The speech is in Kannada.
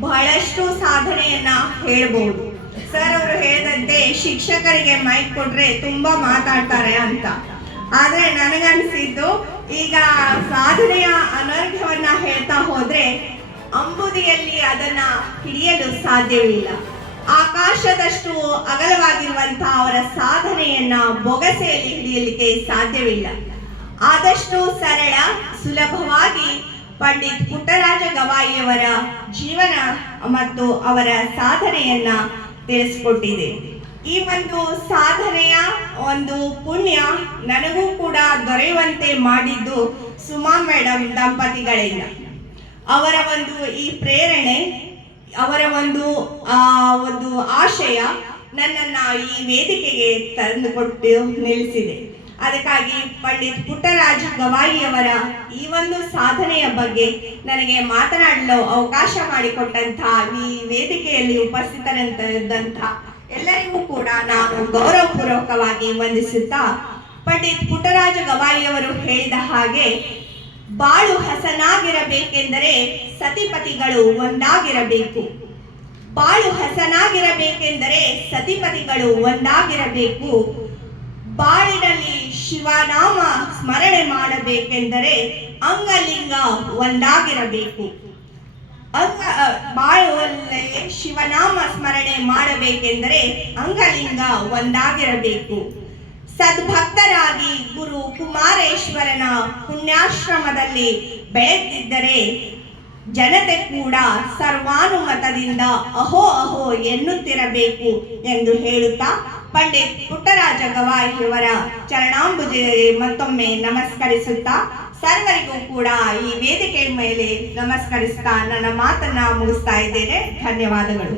ಬಹಳಷ್ಟು ಸಾಧನೆಯನ್ನ ಹೇಳ್ಬೋದು. ಸರ್ ಅವರು ಹೇಳಿದಂತೆ ಶಿಕ್ಷಕರಿಗೆ ಮೈಕ್ ಕೊಟ್ರೆ ತುಂಬಾ ಮಾತಾಡ್ತಾರೆ ಅಂತ. ಆದ್ರೆ ನನಗನ್ಸಿದ್ದು ಈಗ ಸಾಧನೆಯ ಅನರ್ಘ್ಯವನ್ನ ಹೇಳ್ತಾ ಹೋದ್ರೆ ಅಂಬುದಿಯಲ್ಲಿ ಅದನ್ನ ಹಿಡಿಯಲು ಸಾಧ್ಯವಿಲ್ಲ. ಆಕಾಶದಷ್ಟು ಅಗಲವಾಗಿರುವಂತಹ ಅವರ ಸಾಧನೆಯನ್ನ ಬೊಗಸೆಯಲ್ಲಿ ಹಿಡಿಯಲಿಕ್ಕೆ ಸಾಧ್ಯವಿಲ್ಲ. ಆದಷ್ಟು ಸರಳ, ಸುಲಭವಾಗಿ ಪಂಡಿತ್ ಪುಟ್ಟರಾಜ ಗವಾಯಿಯವರ ಜೀವನ ಮತ್ತು ಅವರ ಸಾಧನೆಯನ್ನ ತಿಳಿಸ್ಕೊಟ್ಟಿದೆ. ಈ ಒಂದು ಸಾಧನೆಯ ಒಂದು ಪುಣ್ಯ ನನಗೂ ಕೂಡ ದೊರೆಯುವಂತೆ ಮಾಡಿದ್ದು ಸುಮಾ ಮೇಡಮ್ ದಂಪತಿಗಳಿಂದ. ಅವರ ಒಂದು ಈ ಪ್ರೇರಣೆ, ಅವರ ಒಂದು, ಆ, ಒಂದು ಆಶಯ ನನ್ನನ್ನ ಈ ವೇದಿಕೆಗೆ ತಂದುಕೊಟ್ಟು ನಿಲ್ಲಿಸಿದೆ. ಅದಕ್ಕಾಗಿ ಪಂಡಿತ್ ಪುಟ್ಟರಾಜ ಗವಾಯಿಯವರ ಈ ಒಂದು ಸಾಧನೆಯ ಬಗ್ಗೆ ನನಗೆ ಮಾತನಾಡಲು ಅವಕಾಶ ಮಾಡಿಕೊಟ್ಟಂತ ಈ ವೇದಿಕೆಯಲ್ಲಿ ಉಪಸ್ಥಿತರಂತ ಎಲ್ಲರಿಗೂ ಕೂಡ ನಾನು ಗೌರವಪೂರ್ವಕವಾಗಿ ವಂದಿಸುತ್ತಾ, ಪಂಡಿತ್ ಪುಟ್ಟರಾಜ ಗವಾಯಿಯವರು ಹೇಳಿದ ಹಾಗೆ, ಬಾಳು ಹಸನಾಗಿರಬೇಕೆಂದರೆ ಸತಿಪತಿಗಳು ಒಂದಾಗಿರಬೇಕು. ಬಾಳು ಹಸನಾಗಿರಬೇಕೆಂದರೆ ಸತಿಪತಿಗಳು ಒಂದಾಗಿರಬೇಕು. ಬಾಳಿನಲ್ಲಿ ಶಿವನಾಮ ಸ್ಮರಣೆ ಮಾಡಬೇಕೆಂದರೆ ಅಂಗಲಿಂಗ ಒಂದಾಗಿರಬೇಕು. ಅಂಗ ಬಾಳುವಲ್ಲೇ ಶಿವನಾಮ ಸ್ಮರಣೆ ಮಾಡಬೇಕೆಂದರೆ ಅಂಗಲಿಂಗ ಒಂದಾಗಿರಬೇಕು. ಸದ್ಭಕ್ತರಾಗಿ ಗುರು ಕುಮಾರೇಶ್ವರನ ಪುಣ್ಯಾಶ್ರಮದಲ್ಲಿ ಬೆಳೆದಿದ್ದರೆ ಜನತೆ ಕೂಡ ಸರ್ವಾನುಮತದಿಂದ ಅಹೋ ಅಹೋ ಎನ್ನುತ್ತಿರಬೇಕು ಎಂದು ಹೇಳುತ್ತಾ ಪಂಡಿತ್ ಪುಟ್ಟರಾಜ ಗವಾಯಿಯವರ ಚರಣಾಂಬುಜರಿಗೆ ಮತ್ತೊಮ್ಮೆ ನಮಸ್ಕರಿಸುತ್ತಾ ಸರ್ವರಿಗೂ ಕೂಡ ಈ ವೇದಿಕೆ ಮೇಲೆ ನಮಸ್ಕರಿಸ್ತಾ ನನ್ನ ಮಾತನ್ನ ಮುಗಿಸ್ತಾ ಇದ್ದೇನೆ. ಧನ್ಯವಾದಗಳು.